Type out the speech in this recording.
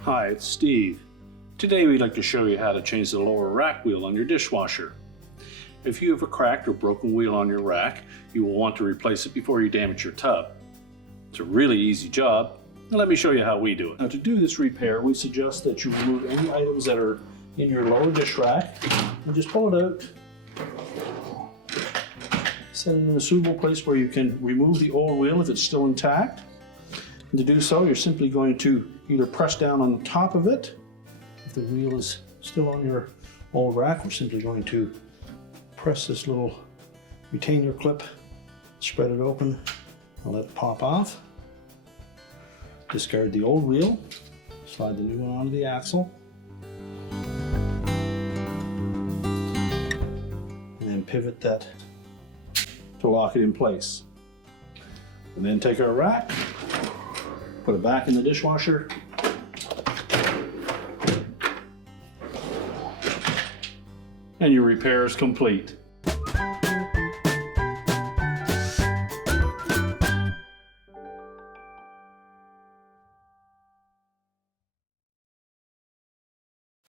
Hi, it's Steve. Today we'd like to show you how to change the lower rack wheel on your dishwasher. If you have a cracked or broken wheel on your rack, you will want to replace it before you damage your tub. It's a really easy job, and let me show you how we do it. Now, to do this repair, we suggest that you remove any items that are in your lower dish rack and just pull it out. Set it in a suitable place where you can remove the old wheel if it's still intact. And to do so, you're simply going to either press down on the top of it. If the wheel is still on your old rack, we're simply going to press this little retainer clip, spread it open, and let it pop off. Discard the old wheel, slide the new one onto the axle, and then pivot that to lock it in place. And then take our rack, put it back in the dishwasher, and your repair is complete.